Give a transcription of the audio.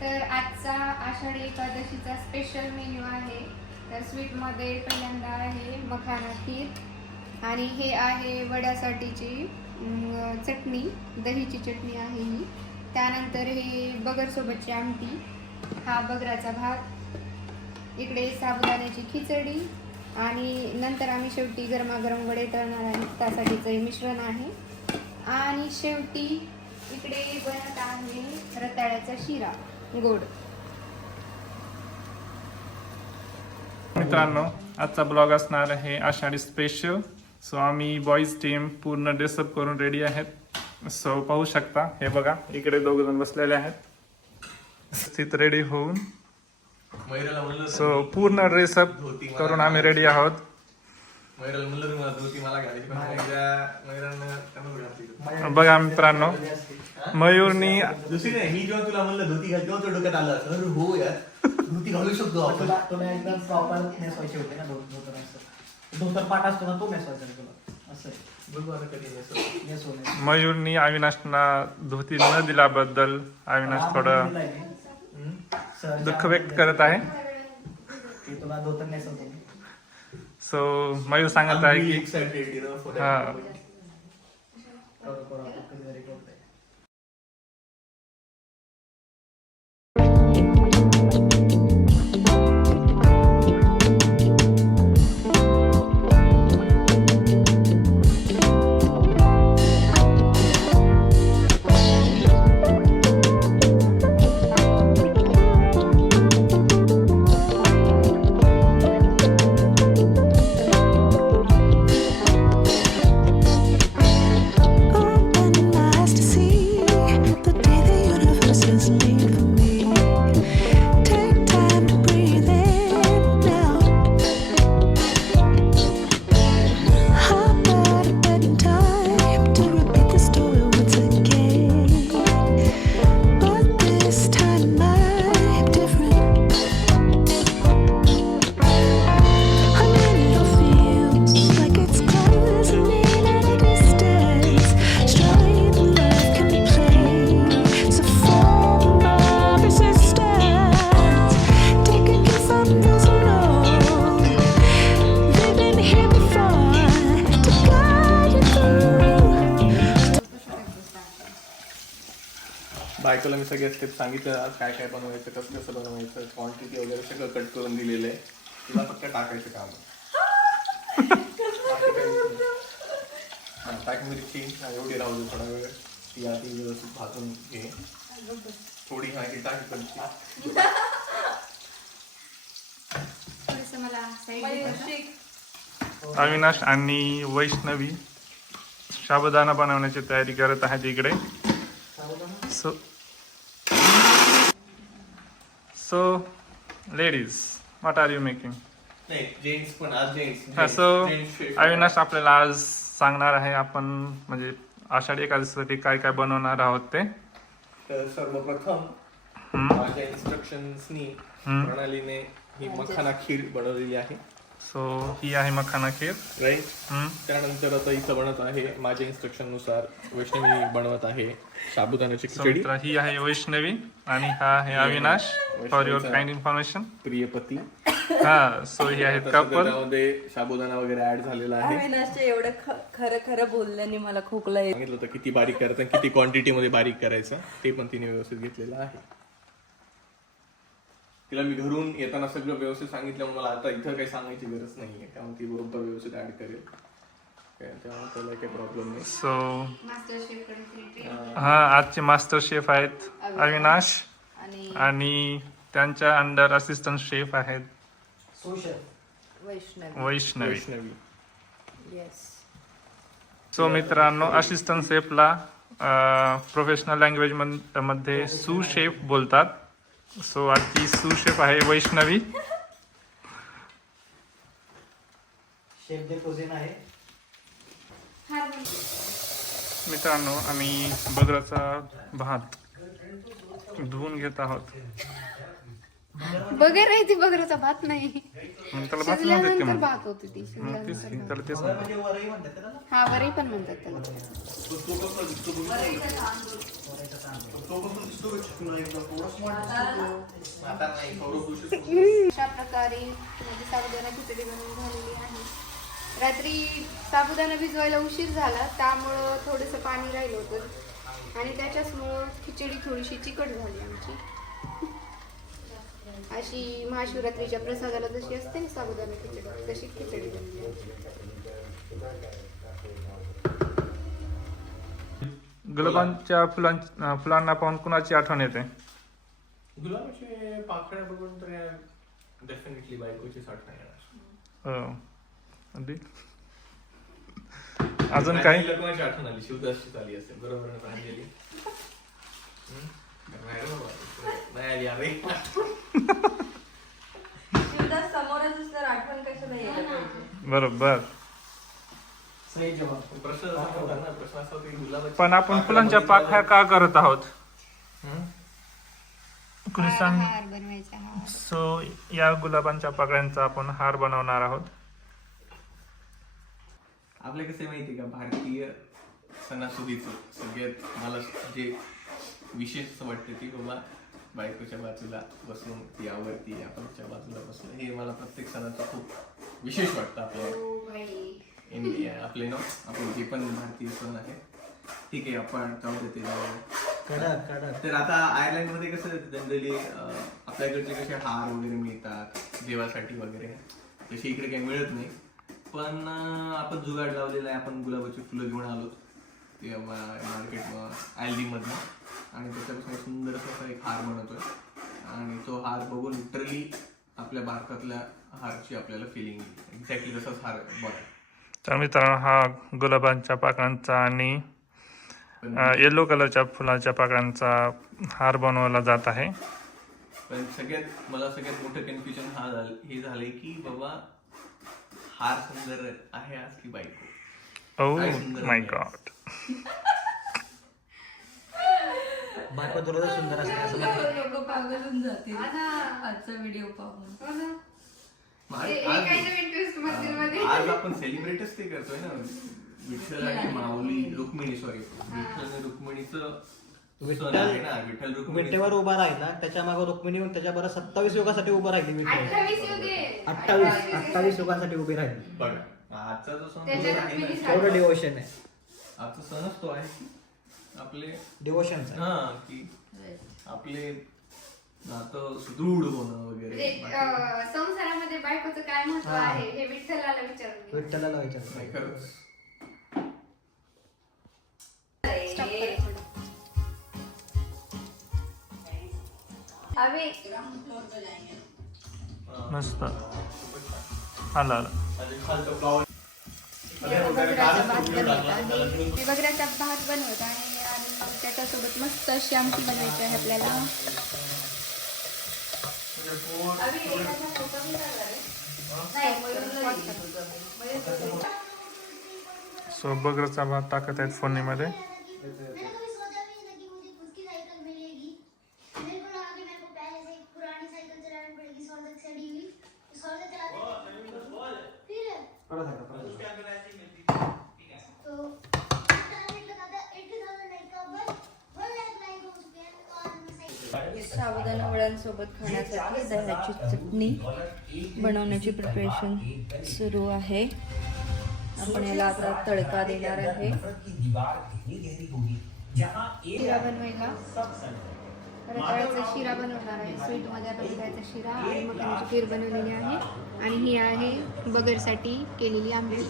तर आजचा Ashadhi एकादशीचा special menu आहे. तर स्वीटमध्ये पहिल्यांदा आहे मखाना खीर आणि हे आहे वड्यासाठीची चटणी, दहीची चटणी आहे ही. त्यानंतर हे बगरसोबतची आमटी, हा बगराचा भात, इकडे साबुदाण्याची खिचडी आणि नंतर आम्ही शेवटी गरमागरम वडे तळणार आहे, त्यासाठीचं हे मिश्रण आहे. आणि शेवटी इकडे बनत आहे रताळ्याचा शिरा गोड. मित्रांनो, आजचा ब्लॉग असणार आहे आषाढी स्पेशल. सो आम्ही बॉईज टीम पूर्ण ड्रेसअप करून रेडी आहेत. सो पाहू शकता, हे बघा इकडे दोघ जण बसलेले आहेत स्थित रेडी होऊन. सो पूर्ण ड्रेसअप करून आम्ही रेडी आहोत. बघा मित्रांनो, मयूरनी दुसरी नाही, मी जेव्हा तुला म्हणलं धोती घाल तेव्हा तो डोक्यात आलं असं, हो यार धोती घालू शकतो आपण. तुला एकदम प्रॉपर नेसवायचे होते ना धोतर पाठ असतो ना, तो नेसवायचा तुला असं. बघू आता कधी नेसव. मयूरनी अविनाशना धोती न दिल्याबद्दल अविनाश थोडं दुःख व्यक्त करत आहे. तुला धोतर नेसवतो. सो मयूर सांगत आहे की एक्साइटेड हा बायकोला मी सगळे स्टेप सांगितलं, आज काय काय बनवायचं, कसं कसं बनवायचं, क्वांटिटी वगैरे सगळं कट करून दिलेलं आहे. तिला फक्त टाकायचं काम. टाक मिरची एवढी राहू दे थोडा वेळ, ती आधी व्यवस्थित भाजून घे. थोडी हा ही टाक मिरची. अविनाश आणि वैष्णवी साबुदाणा बनवण्याची तयारी करत आहेत इकडे. So ladies, what are you making? नाही, जेंट्स पण आज जेंट्स. सो अविनाश आपल्याला आज सांगणार आहे आपण म्हणजे आषाढी एकादशीसाठी काय काय बनवणार आहोत ते. तर सर्वप्रथम माझ्या इन्स्ट्रक्शन्सनी प्रणालीने ही मखाना खीर बनवलेली आहे. सो ही आहे मखाना खीर, राईट. त्यानंतर आता इथं बनत आहे माझ्या इन्स्ट्रक्शन नुसार वैष्णवी बनवत आहे साबुदाण्याची खिचडी. ही आहे वैष्णवी आणि हा आहे Avinash. For your kind information, Priyapati. हा, सो ही आहेत कपल. त्यामध्ये साबुदाणा वगैरे ऍड झालेला आहे. अविनाशच्या एवढं खरं खरं बोलल्याने मला खोकला येत. सांगितलं होतं किती बारीक करायचं, किती क्वांटिटी मध्ये बारीक करायचं, ते पण तिने व्यवस्थित घेतलेलं आहे. तिला मी घरून येताना सगळं व्यवस्थित सांगितल्यामुळे मला आता इथं काही सांगायची गरज नाहीये, त्यामुळे ती बरोबर व्यवस्थित ऍड करेल. त्यामुळे त्याला काही प्रॉब्लेम नाही. सो मास्टर शेफकडे हा, आजचे मास्टर शेफ आहेत अविनाश आणि त्यांच्या अंडर असिस्टंट शेफ आहेत वैष्णवी. येस. सो मित्रांनो, असिस्टंट शेफला प्रोफेशनल लँग्वेज मध्ये सू शेफ बोलतात. सो आजची सू शेफ आहे वैष्णवी. शेफ जे कुझिन आहे. मित्रांनो, आम्ही बगराचा भात धुवून घेत आहोत. बगर आहे ती, बगराचा भात नाही. मग त्याला भात म्हणतात की शिजल्यानंतर मग भात होती ती, तेच की, शिजल्यानंतर त्याला तेच बरं म्हणतात. म्हणजे वरही म्हणतात त्याला ना? हा वरई पण म्हणतात त्याला. तो कसा दिसतो बघितला? तो कसा दिसतो का चिकन एकदम थोडासा दिसतो. आता नाही सौरभ जोशी अशा प्रकारे माझी साबुदाणा खिचडी बनवून झालेली आहे. रात्री साबुदाणा भिजवायला उशीर झाला, त्यामुळं थोडंसं पाणी राहिलं होतं आणि त्याच्याचमुळं खिचडी थोडीशी चिकट झाली आमची. अशी महाशिवरात्रीच्या प्रसादाला जशी असते ना साबुदाणा खिचडी, तशी खिचडी बनली आहे. गुलाबांच्या फुलांना पाहून कुणाची आठवण येते? गुलाबाचे पाकळ्या बघून तर डेफिनेटली बायकोची आठवण येणार. हो. अगदी. अजून काही? तिला कोणाची आठवण आली? शिवदासची आली असेल, बरोबर ना प्रांजली? नाही आली अरे. शिवदास समोरच असल्यावर आठवण कशाला यायला पाहिजे. बरोबर. सही जवाब. प्रश्न असा होता ना, प्रश्न असा होता की गुलाबाची पण आपण फुलांच्या पाकळ्या का करत आहोत? कुणी सांग. हार बनवायचा हार. सो या गुलाबांच्या पाकळ्यांचा आपण हार बनवणार आहोत. आपल्या कसं माहिती का, भारतीय सणासुदीचं सगळ्यात मला जे विशेष असं वाटतं की बाबा बायकोच्या बाजूला बसून ती आवडती, आपणच्या बाजूला बसून, हे मला प्रत्येक सणाचं खूप विशेष वाटतं. आपल्या हो बाई. इंडिया आपले आपण जे पण भारतीय सण आहे, ठीक आहे आपण जाऊ देते. कडक कडक. तर आता आयर्लंडमध्ये कसं जनरली आपल्याकडचे कसे हार वगैरे मिळतात देवासाठी वगैरे, तसे इकडे काही मिळत नाही. पण आपण जुगाड लावलेला आहे. आपण गुलाबाची फुलं घेऊन आलो ते मार्केट आयल्डीमधनं, आणि त्याच्यापासून सुंदर असा एक हार बनवतोय. आणि तो हार बघून लिटरली आपल्या भारतातल्या हारची आपल्याला फिलिंग एक्झॅक्टली तसाच हार बघा. तर मित्रांनो, हा गुलाबांच्या पाकळ्यांचा आणि येलो कलरच्या फुलाच्या पाकळ्यांचा हार बनवला जात आहे. पण मला सगळ्यात मोठं कन्फ्युजन हे झालंय की बाबा हार सुंदर आहे आज की बायको? ओ काय सुंदर माय आहे? गॉड. बायको तुला तर सुंदर असते असं म्हणतात. लोक पागल होऊन जातील आजचा व्हिडिओ पाहून. हो ना. आज- हे काय नवीन twist मंदिरमध्ये? आज आपण सेलिब्रेटच ते करतोय ना, विठ्ठल आणि माऊली, रुक्मिणी, सॉरी विठ्ठल आणि रुक्मिणीचं सण आहे ना, विठ्ठल रुक्मिणी. विटेवर उभा राहिला, त्याच्या मागे रुक्मिणी त्याच्याबरोबर 27 युगासाठी उभं राहिली विटे. 28 युगे. 28 युगासाठी उभी राहिली. बघा आजचा जो सण त्याच्या आहे ना, रुक्मिणी एवढं डिवोशन आहे. आजचा सणच तो आहे की आपले डिवोशनच आहे. की आपले नातं सुदृढ होणं वगैरे. म्हणजे संसारामध्ये बायकोचं काय महत्व हा. आहे हे विठ्ठलाला विचारून घे. विठ्ठलाला विचारतो. नाही, खरंच. Stop करा थोडं. मस्त. आला आला. बगऱ्याचा भात बनवत आहे. मी बगऱ्याचा भात बनवत आहे आणि त्याच्यासोबत मस्त अशी आमटी बनवायची आहे आपल्याला. सो बगरचा भात टाकत आहेत फोडणीमध्ये. मैंने कभी सोचा भी नहीं कि मुझे खुद की साइकिल मिलेगी। मेरे को लगा कि मेरे को पहले से एक पुरानी साइकिल चलानी पड़ेगी, 100 तक चढ़ी हुई। 100 तक चलाते फिर परत आहे का? परत आहे. तो टारगेट लगा था 80,000 का, बस 1 लाख लाइन हो चुके हैं और मैं साइकिल साबुदाणा वड्यांसोबत खाण्यासाठी दह्याची चटणी बनवण्याची प्रिपरेशन सुरू आहे. आपण याला आता तडका देणार आहे. शिरा बनवायला रताळ्याचा शिरा बनवणार आहे. स्वीटमध्ये आपण रताळ्याचा शिरा आणि मखानाची खीर बनवलेली आहे आणि ही आहे बगरसाठी केलेली आमटी.